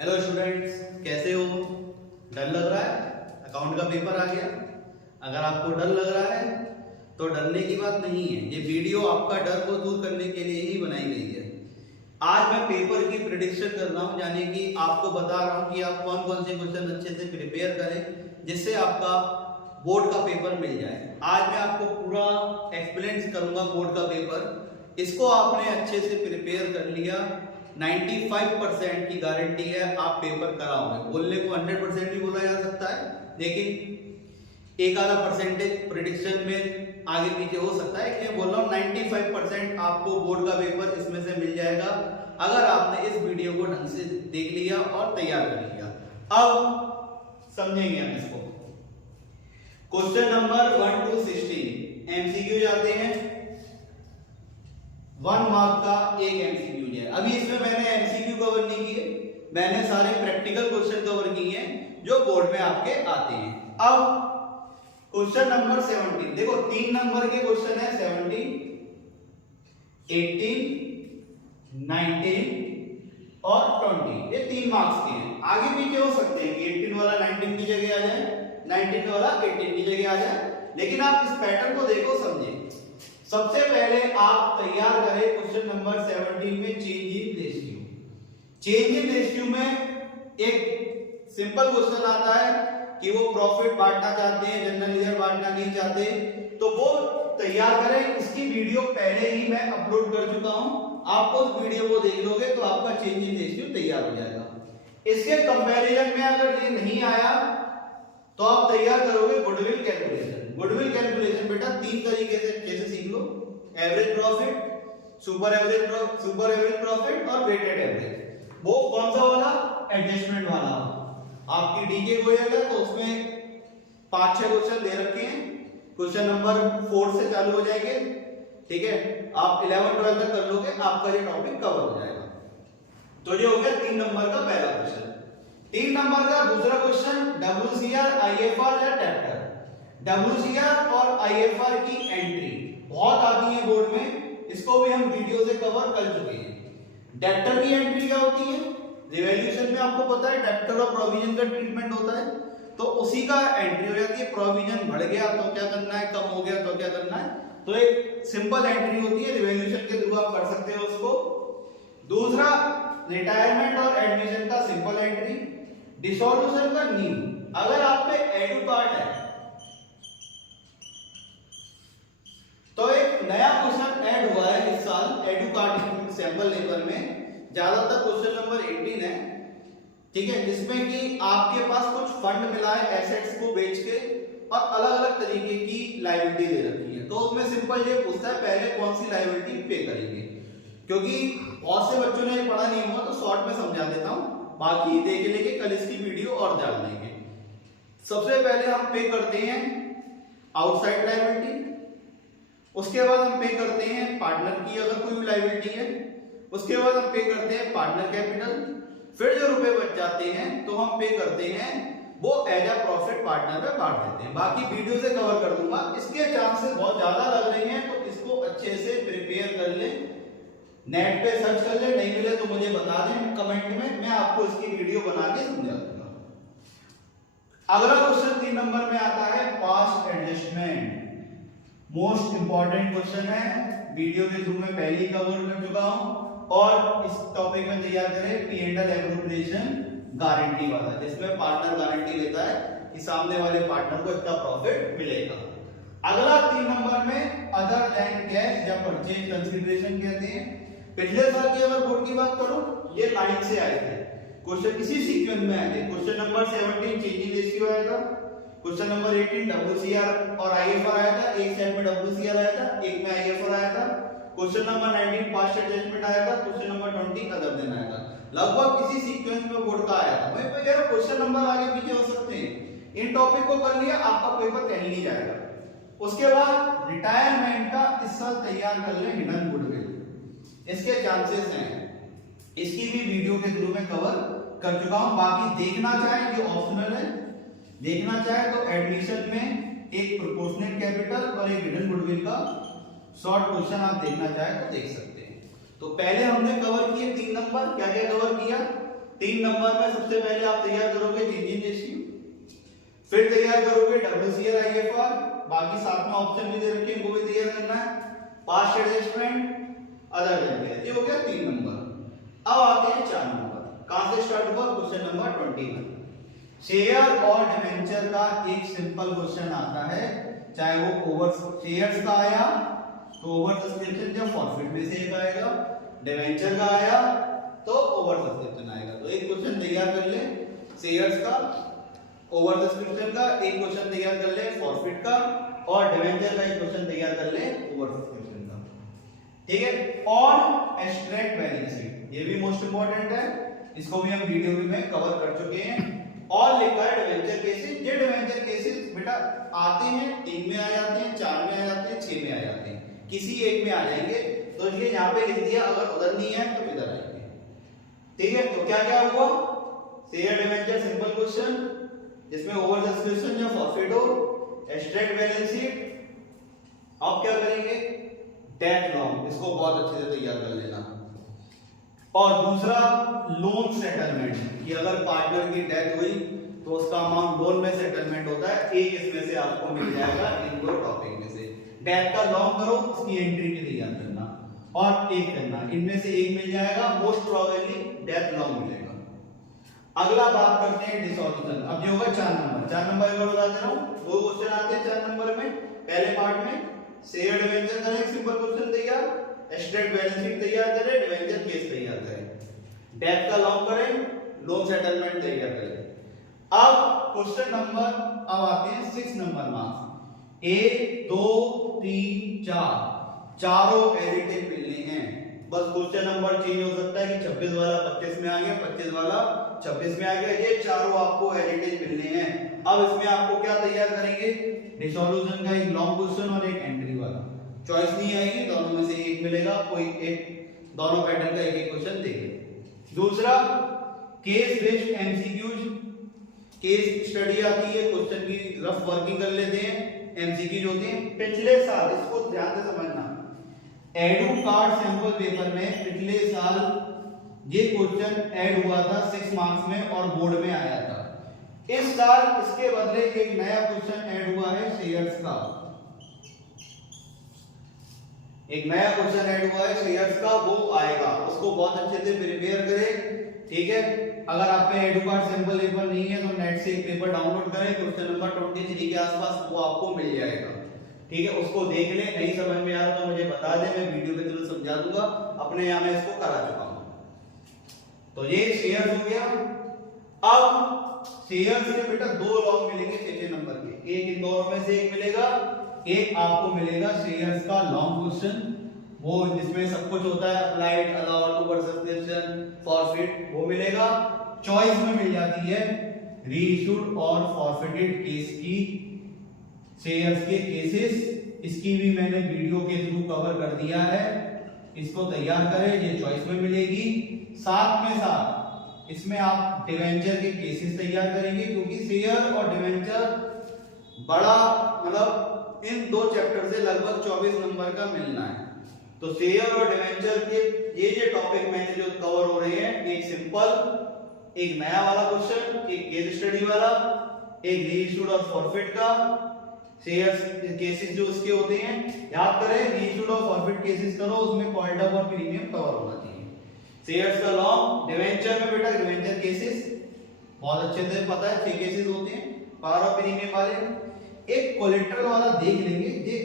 Hello students, कैसे हो? डर लग रहा है? अकाउंट का पेपर आ गया। अगर आपको डर लग रहा है तो डरने की बात नहीं है। ये वीडियो आपका डर को दूर करने के लिए ही बनाई गई है। आज मैं पेपर की प्रेडिक्शन कर रहा हूँ, यानी कि आपको बता रहा हूँ कि आप कौन कौन से क्वेश्चन अच्छे से प्रिपेयर करें जिससे आपका बोर्ड का पेपर मिल जाए। आज मैं आपको पूरा एक्सप्लेन करूंगा बोर्ड का पेपर। इसको आपने अच्छे से प्रिपेयर कर लिया, 95% की गारंटी है आप पेपर कराओगे। बोलने को 100% भी बोला जा सकता है, लेकिन एक आधा परसेंटेज प्रेडिक्शन में आगे पीछे हो सकता है। इसलिए बोल रहा हूँ 95% आपको बोर्ड का पेपर इसमें से मिल जाएगा अगर आपने इस वीडियो को ढंग से देख लिया और तैयार कर लिया। अब समझेंगे हम इसको। क्वेश्चन नंबर 1 to 16 एमसीक्यू जाते हैं। 1 मार्क का एक एमसीक्यू है। अभी इसमें मैंने एमसीक्यू कवर नहीं किए, मैंने सारे प्रैक्टिकल क्वेश्चन कवर किए हैं जो बोर्ड में आपके आते हैं। अब क्वेश्चन नंबर 17 देखो, 3 नंबर के क्वेश्चन है। 17, 18, 19 और 20, ये 3 मार्क्स के हैं। आगे पीछे हो सकते हैं कि 18 वाला 19 की जगह आ जाए, 19 वाला 18 की जगह आ जाए, लेकिन आप इस पैटर्न को देखो, समझे। सबसे पहले आप तैयार करें क्वेश्चन नंबर 17 में change in ratio. Change in ratio में एक सिंपल क्वेश्चन आता है कि वो प्रॉफिट बांटना चाहते हैं, जनरल रिजर्व बांटना नहीं चाहते, तो वो तैयार करें। इसकी वीडियो पहले ही मैं अपलोड कर चुका हूं, आप उस वीडियो को देख लोगे तो आपका चेंज इन रेशियो तैयार हो जाएगा। इसके कंपैरिजन में अगर ये नहीं आया तो आप तैयार करोगे गुडविल कैलकुलेशन। गुडविल कैलकुलेशन बेटा 3 तरीके से कैसे सीख लो, average profit, super average profit और वेटेड एवरेज। वो कौन सा वाला? एडजस्टमेंट वाला। आपकी डीके गोयल है तो उसमें 5-6 क्वेश्चन दे रखे हैं। क्वेश्चन नंबर 4 से चालू हो जाएंगे, ठीक है। आप 11-12 तक कर लोगे, आपका ये टॉपिक कवर हो जाएगा। तो ये हो गया 3 नंबर का पहला क्वेश्चन। 3 नंबर का दूसरा क्वेश्चन, WCR, IFR या डेप्टर। WCR और IFR की एंट्री बहुत आती है बोर्ड में, इसको भी हम वीडियो से कवर कर चुके हैं। डेप्टर की एंट्री क्या होती है? रिवैल्यूएशन में आपको पता है डेप्टर और प्रोविजन का ट्रीटमेंट होता है, तो उसी का एंट्री हो जाती है। प्रोविजन बढ़ गया तो क्या करना है, कम हो गया तो क्या करना है, तो एक सिंपल एंट्री होती है, रिवैल्यूएशन के थ्रू आप कर सकते हो उसको। दूसरा, रिटायरमेंट और एडमिशन का सिंपल एंट्री। डिसॉल्यूशन का नीम। अगर आप पे एडू कार्ड है तो एक नया क्वेश्चन ऐड हुआ है इस साल एडू कार्ड सैंपल लेवल में। ज्यादातर क्वेश्चन नंबर 18 है, ठीक है, जिसमें कि आपके पास कुछ फंड मिला है एसेट्स को बेच के और अलग अलग तरीके की लायबिलिटी दे रखी है। तो उसमें सिंपल ये पूछता है पहले कौन सी लायबिलिटी पे करेंगे, क्योंकि बहुत से बच्चों ने पढ़ा नहीं हुआ तो शॉर्ट में समझा देता हूं, बाकी देख लेंगे कल इसकी वीडियो और डाल देंगे। सबसे पहले हम पे करते हैं आउटसाइड लायबिलिटी, उसके बाद हम पे करते हैं पार्टनर की अगर कोई लायबिलिटी है, उसके बाद हम पे करते हैं पार्टनर कैपिटल, फिर जो रुपए बच जाते हैं तो हम पे करते हैं वो एज अ प्रॉफिट पार्टनर में बांट देते हैं। बाकी वीडियो से कवर कर दूंगा। इसके चांसेस बहुत ज्यादा लग रहे हैं तो इसको अच्छे से प्रिपेयर कर ले, नेट पे सर्च कर ले, नहीं मिले तो मुझे बता दें कमेंट में, मैं आपको इसकी वीडियो बना के समझा दूंगा। अगला क्वेश्चन 3 नंबर में आता है past adjustment. Most important question है, वीडियो के थ्रू में पहले ही कवर कर चुका हूं। और इस टॉपिक में तैयार करें P&L एप्रोप्रिएशन गारंटी वाला, जिसमें पार्टनर गारंटी लेता है कि सामने वाले पार्टनर को इतना प्रॉफिट मिलेगा। अगला 3 नंबर में अदर देन कैश या परचेज कंसीडरेशन कहते हैं। पिछले साल की अगर बोर्ड की बात करूं, ये लाइन से आए थे क्वेश्चन, इसी सीक्वेंस में आए थे। Question number 17 change in ratio आया था, क्वेश्चन नंबर 18 WCR और IFR आया था, एक सेल में WCR आया था, एक में IFR आया था। क्वेश्चन नंबर 19 पास्ट एडजस्टमेंट आया था, क्वेश्चन नंबर 20 अदर देन आया था। लगभग इसी सीक्वेंस में बोर्ड का आया था। मैं पे कह रहा हूं क्वेश्चन नंबर आगे पीछे हो सकते हैं। इन टॉपिक को कर लिया, आपका पेपर कहीं नहीं जाएगा। उसके बाद रिटायरमेंट का इस साल तैयार कर ले हिडन गुडविल, इसके चांसेस हैं, इसकी भी वीडियो के थ्रू में कवर कर चुका हूं। बाकी देखना चाहे ये ऑप्शनल है, देखना चाहे तो एडमिशन में एक प्रोपोर्शनेट कैपिटल और एक हिडन गुडविल का शॉर्ट क्वेश्चन आप देखना चाहे तो देख सकते हैं। तो पहले हमने कवर किए 3 नंबर, क्या क्या कवर किया? 3 नंबर में सबसे पहले आप तैयार करोगे चेंज रेशियो, फिर तैयार करोगे WCR IFR, बाकी 7 में ऑप्शन भी दे रखे हैं वो भी तैयार करना है, पास्ट एडजस्टमेंट, अदर डेट। ये हो गया 3 नंबर। अब आते हैं 4 नंबर। कहां से स्टार्ट हुआ? Question number 21। शेयर और डिवेंचर का एक सिंपल क्वेश्चन आता है, चाहे वो ओवर शेयर्स का आया तो ओवर सब्सक्रिप्शन या फॉरफिट में से एक आएगा, डिवेंचर का आया तो ओवर सब्सक्रिप्शन आएगा। तो एक क्वेश्चन तैयार कर ले शेयर्स का, ओवर सब्सक्रिप्शन का एक क्वेश्चन तैयार कर ले, फॉरफिट का, और डिवेंचर का एक क्वेश्चन तैयार कर ले ओवर सब्सक्रिप्शन का। ठीक है। और एब्स्ट्रैक्ट बैलेंस शीट, ये भी मोस्ट इंपॉर्टेंट है, इसको भी हम वीडियो में कवर कर चुके हैं। और लिखा है डिवेंचर केसेस। ये डिवेंचर केसेस बेटा आते हैं 3 में आ जाते हैं, 4 में आ जाते हैं, 6 में आ जाते हैं, किसी एक में आ जाएंगे। तो इसलिए यहाँ पे लिख दिया, अगर उधर नहीं है तो इधर आएंगे। ठीक है। तो क्या क्या हुआ? शेयर डिवेंचर सिंपल क्वेश्चन जिसमें ओवर सब्सक्रिप्शन या फॉरफिट हो, एब्स्ट्रैक्ट बैलेंस शीट। अब क्या करेंगे? डेट लॉन्ग, इसको बहुत अच्छे से तैयार कर लेना। और दूसरा लोन सेटलमेंट, कि अगर पार्टनर की डेथ हुई तो उसका अमाउंट लोन में सेटलमेंट होता है। एक इसमें से आपको मिल जाएगा इन दो टॉपिक में से। डेथ का लॉन्ग करो, उसकी एंट्री भी तैयार करना, और एक करना, इनमें से एक मिल जाएगा, मोस्ट प्रोबेबली डेथ लॉन्ग मिलेगा। अगला बात करते हैं डिसॉल्यूशन। अब ये होगा 4 नंबर। 4 नंबर का बता दे रहा हूं, दो क्वेश्चन आते हैं 4 नंबर में। पहले पार्ट में शेयर डिवेंचर का एक सिंपल क्वेश्चन तैयार, एब्स्ट्रैक्ट बैलेंस शीट तैयार करें, डिवेंचर केस तैयार करें, डेट का लॉन्ग करें, लोन सेटलमेंट तैयार करें। अब क्वेश्चन नंबर, अब आते हैं 6 नंबर मार्क्स। 1 2 3 4 चारों एडिटिव मिलने हैं। बस क्वेश्चन नंबर चेंज हो सकता है कि 26 वाला 25 में आ गया, 25 वाला 26 में आ गया। ये चारों आपको एडिटिव मिलने हैं। अब इसमें आपको क्या तैयार करेंगे? डिसॉल्यूशन का एक लॉन्ग क्वेश्चन और एक एंट्री वाला। चॉइस नहीं आएगी, दोनों में से एक मिलेगा, कोई एक, दोनों पैटर्न का एक एक क्वेश्चन देंगे। दूसरा case based MCQs, case study आती है, क्वेश्चन की रफ वर्किंग कर लेते हैं, एमसीक्यूज होते हैं। पिछले साल, इसको ध्यान से समझना, एडू कार्ड सैंपल पेपर में पिछले साल ये क्वेश्चन ऐड हुआ था 6 मार्क्स में और बोर्ड में आया था। इस साल इसके बदले एक नया क्वेश्चन ऐड हुआ है शेयर्स का, एक नया क्वेश्चन ऐड हुआ है शेयर्स का, वो आएगा, उसको बहुत अच्छे से प्रिपेयर करें। ठीक है। अगर आप पे एडू कार्ड सैंपल पेपर नहीं है तो नेट से एक पेपर डाउनलोड करें, क्वेश्चन नंबर 23 के आसपास वो आपको मिल जाएगा। ठीक है, उसको देख लें। नहीं समझ में आ रहा तो मुझे बता दें, मैं वीडियो पे तुरंत समझा दूंगा, अपने यहाँ में इसको करा चुका हूं। तो ये शेयर्स हो गया। अब शेयर्स के बेटा 2 लॉन्ग मिलेंगे 6 नंबर के, एक इन दोनों में से एक मिलेगा, एक आपको मिलेगा शेयर्स का लॉन्ग क्वेश्चन, वो जिसमें सब कुछ होता है, applied, allowed, over subscription, forfeit, वो मिलेगा। चॉइस में मिल जाती है रीइश्यूड और फॉरफिटेड केस की, शेयर्स के केसेस। इसकी भी मैंने वीडियो के थ्रू कवर कर दिया है, इसको तैयार करें, ये चॉइस में मिलेगी। साथ में साथ इसमें आप डिवेंचर के केसेस तैयार करेंगे, क्योंकि शेयर और डिवेंचर बड़ा, मतलब इन 2 चैप्टर से लगभग 24 नंबर का मिलना है। तो शेयर और डिवेंचर के ये टॉपिक मैंने जो कवर हो रहे हैं, एक सिंपल, एक नया वाला क्वेश्चन, एक केस स्टडी वाला, एक रीइश्यूड और फॉरफिट का, शेयर्स केसेस जो उसके होते हैं याद करें, रीइश्यूड और फॉरफिट केसेस करो, उसमें पॉइंट ऑफ और प्रीमियम कवर होना चाहिए। शेयर्स का लॉन्ग, डिवेंचर में बेटा डिवेंचर केसेस बहुत अच्छे से पता है, 6 केसेस होते हैं पावर ऑफ प्रीमियम वाले। एक कोलेट्रल वाला देख लेंगे, ये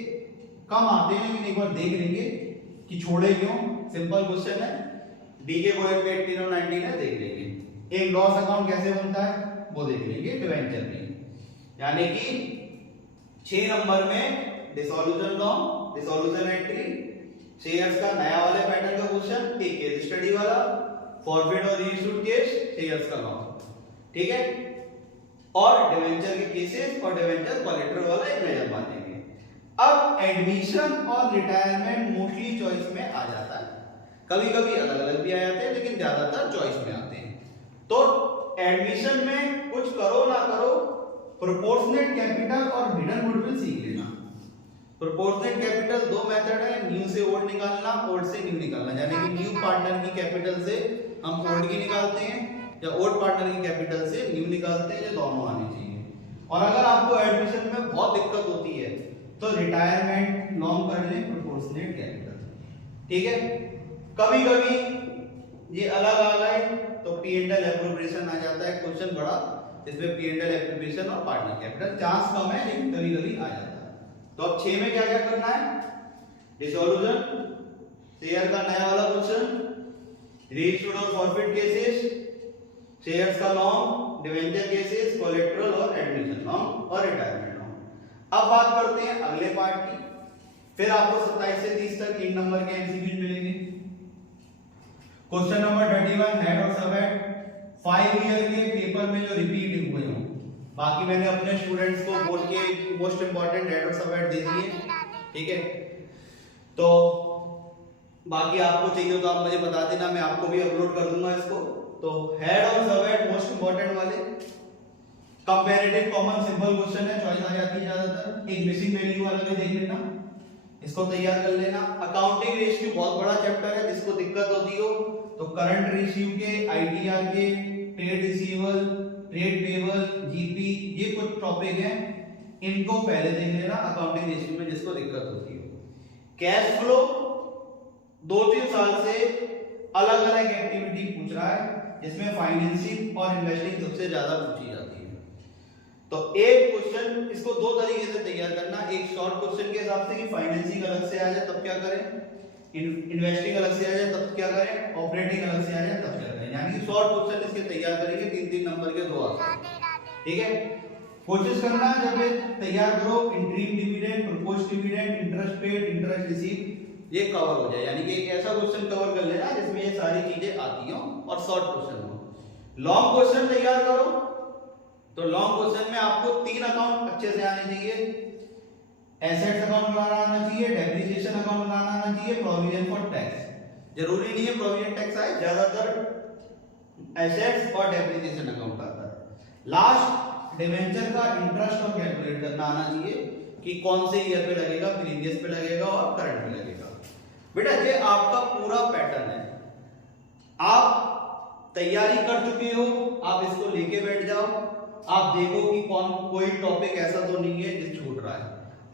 कम आते हैं लेकिन एक बार देख लेंगे कि छोड़े क्यों, सिंपल क्वेश्चन है, डीके बोर्ड पे 18 और 19 है, देख लेंगे। एक लॉस अकाउंट कैसे बनता है वो देख लेंगे डिवेंचर में। यानी कि 6 नंबर में dissolution long, dissolution entry, shares का नया वाले पैटर्न का क्वेश्चन, एक केस स्टडी वाला, फॉरफिट और रीइश्यूड केस, शेयर्स का लॉन्ग। ठीक है। और डिवेंचर के केसेस और डिवेंचर कोलेटरल वाला एक नजर मारेंगे। अब एडमिशन और रिटायरमेंट मोस्टली चॉइस में आ जाता है, कभी कभी अलग अलग भी आ जाते हैं लेकिन ज्यादातर चॉइस में आते हैं। तो एडमिशन में कुछ करो ना करो, प्रोपोर्शनेट कैपिटल और हिडन गुडविल सीख लेना। प्रोपोर्शनेट कैपिटल 2 मेथड है, न्यू से ओल्ड निकालना, ओल्ड से न्यू निकालना। यानी कि न्यू पार्टनर की कैपिटल से हम ओल्ड की निकालते हैं, या ओड पार्टनर की कैपिटल से न्यू निकालते हैं, ये दोनों आनी चाहिए। और अगर आपको एडमिशन में बहुत दिक्कत होती है तो रिटायरमेंट लॉन्ग कर लें प्रोपोर्शनेट कैपिटल, ठीक है। कभी कभी ये अलग आ गए तो पी एंड एल एप्रोप्रिएशन आ जाता है, क्वेश्चन बड़ा इसमें पी एंड एल एप्रोप्रिएशन और पार्टनर कैपिटल चांस कम है लेकिन कभी कभी आ जाता है। तो अब 6 में क्या क्या करना है, डिसोल्यूशन, शेयर का नया वाला क्वेश्चन, रीइश्यूड और फॉरफिट केसेस, शेयर्स का लॉन्ग, डिवेंचर केसेस, कोलेटरल और एडमिशन लॉन्ग और रिटायरमेंट लॉन्ग। अब बात करते हैं अगले पार्ट की। फिर आपको 27 से 30 तक 3 नंबर के एमसीक्यू मिलेंगे। क्वेश्चन नंबर 21 हेड और सब हेड 5 ईयर के पेपर में जो रिपीट हुए हों, बाकी मैंने अपने स्टूडेंट्स को बोल के मोस्ट इंपॉर्टेंट हेड और सब हेड दे दिए, ठीक है। तो बाकी आपको चाहिए तो आप मुझे बता देना, मैं आपको भी अपलोड कर दूंगा इसको। तो हेड और सब हेड मोस्ट इंपॉर्टेंट वाले कंपैरेटिव कॉमन सिंपल क्वेश्चन है, चॉइस आ जाती है ज्यादातर। एक मिसिंग वैल्यू वाला भी देख लेना, इसको तैयार कर लेना। अकाउंटिंग रेशियो बहुत बड़ा चैप्टर है, जिसको दिक्कत होती हो तो करंट रेशियो के, आईटीआर के, trade receivable, trade payable, GP, ये कुछ टॉपिक हैं, इनको पहले देख लेना अकाउंटिंग रेशियो में जिसको दिक्कत होती हो। कैश फ्लो 2-3 साल से अलग अलग एक्टिविटी पूछ रहा है, जिसमें फाइनेंसिंग और इन्वेस्टिंग सबसे ज्यादा पूछी जाती है। तो एक क्वेश्चन इसको 2 तरीके से तैयार करना, एक शॉर्ट क्वेश्चन के हिसाब से कि फाइनेंसिंग अलग से आ जाए तब क्या करें, इन्वेस्टिंग अलग से आ जाए तब क्या करें, ऑपरेटिंग अलग से आ जाए तब क्या करें। यानी शॉर्ट क्वेश्चन इसके तैयार करेंगे 3-3 नंबर के 2 आंसर, ठीक है। कोशिश करना जब ये तैयार करो interim dividend, proposed dividend, interest paid, interest receive, ये कवर हो जाए। यानी कि एक ऐसा क्वेश्चन कवर कर लेना जिसमें ये सारी चीजें आती हो और शॉर्ट क्वेश्चन हो। लॉन्ग क्वेश्चन तैयार करो तो लॉन्ग क्वेश्चन में आपको 3 अकाउंट अच्छे से आने चाहिए, एसेट्स अकाउंट बनाना आना चाहिए, डेप्रिसिएशन अकाउंट बनाना आना चाहिए, प्रोविजन फॉर टैक्स। जरूरी नहीं है प्रोविजन टैक्स आए, ज्यादातर एसेट्स और डेप्रिसिएशन अकाउंट आता है। लास्ट डिवेंचर का इंटरेस्ट और कैलकुलेट करना आना चाहिए कि कौन से ईयर पे लगेगा, प्रीवियस पे लगेगा और करंट पे लगेगा। बेटा ये आपका पूरा पैटर्न है, आप तैयारी कर चुके हो, आप इसको लेके बैठ जाओ, आप देखो कि कोई टॉपिक ऐसा तो नहीं है जिस छूट रहा है।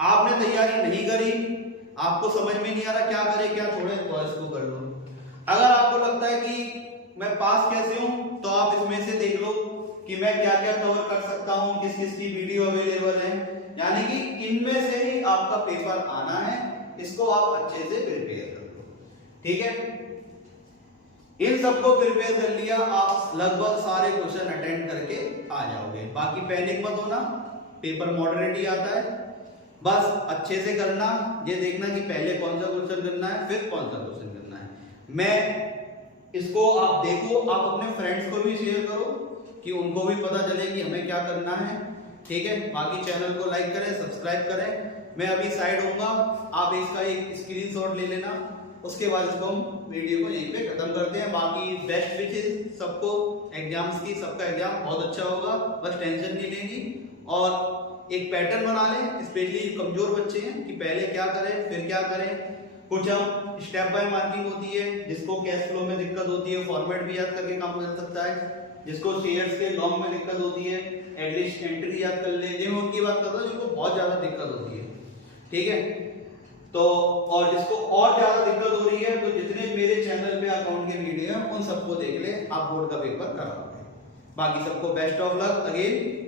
आपने तैयारी नहीं करी, आपको समझ में नहीं आ रहा क्या करे क्या छोड़े, तो इसको कर लो। अगर आपको लगता है कि मैं पास कैसे हूं, तो आप इसमें से देख लो कि मैं क्या क्या कवर कर सकता हूं, किस किस की वीडियो अवेलेबल है। यानी कि इनमें से ही आपका पेपर आना है, इसको आप अच्छे से प्रिपेयर कर लो, ठीक है। इन सबको प्रिपेयर कर लिया, आप लगभग सारे क्वेश्चन अटेंड करके आ जाओगे। बाकी पैनिक मत होना, पेपर मॉडरेट ही आता है, बस अच्छे से करना। ये देखना कि पहले कौन सा क्वेश्चन करना है, फिर कौन सा क्वेश्चन करना है। मैं इसको आप देखो, आप अपने फ्रेंड्स को भी शेयर करो कि उनको भी पता चले कि हमें क्या करना है, ठीक है। बाकी चैनल को लाइक करें, सब्सक्राइब करें। मैं अभी साइड होऊंगा, आप इसका एक स्क्रीनशॉट ले लेना, उसके बाद इसको हम वीडियो को यहीं पे खत्म करते हैं। बाकी बेस्ट विशेस सबको एग्जाम्स की, सबका एग्जाम बहुत अच्छा होगा, बस टेंशन नहीं लेनी। और एक पैटर्न बना लें, स्पेशली कमजोर बच्चे हैं कि पहले क्या करें फिर क्या करें। कुछ हम स्टेप बाय मार्किंग होती है, जिसको कैश फ्लो में दिक्कत होती है फॉर्मेट भी याद करके काम हो सकता है, जिसको शेयर्स के लॉन्ग में दिक्कत होती है एटलीस्ट एंट्री याद कर ले। मैं उनकी बात करता हूँ जिनको बहुत ज्यादा दिक्कत होती है, ठीक है। तो और जिसको और ज्यादा दिक्कत हो रही है, तो जितने मेरे चैनल पे अकाउंट के वीडियो हैं उन सबको देख ले, आप बोर्ड का पेपर कराओगे। बाकी सबको बेस्ट ऑफ लक अगेन।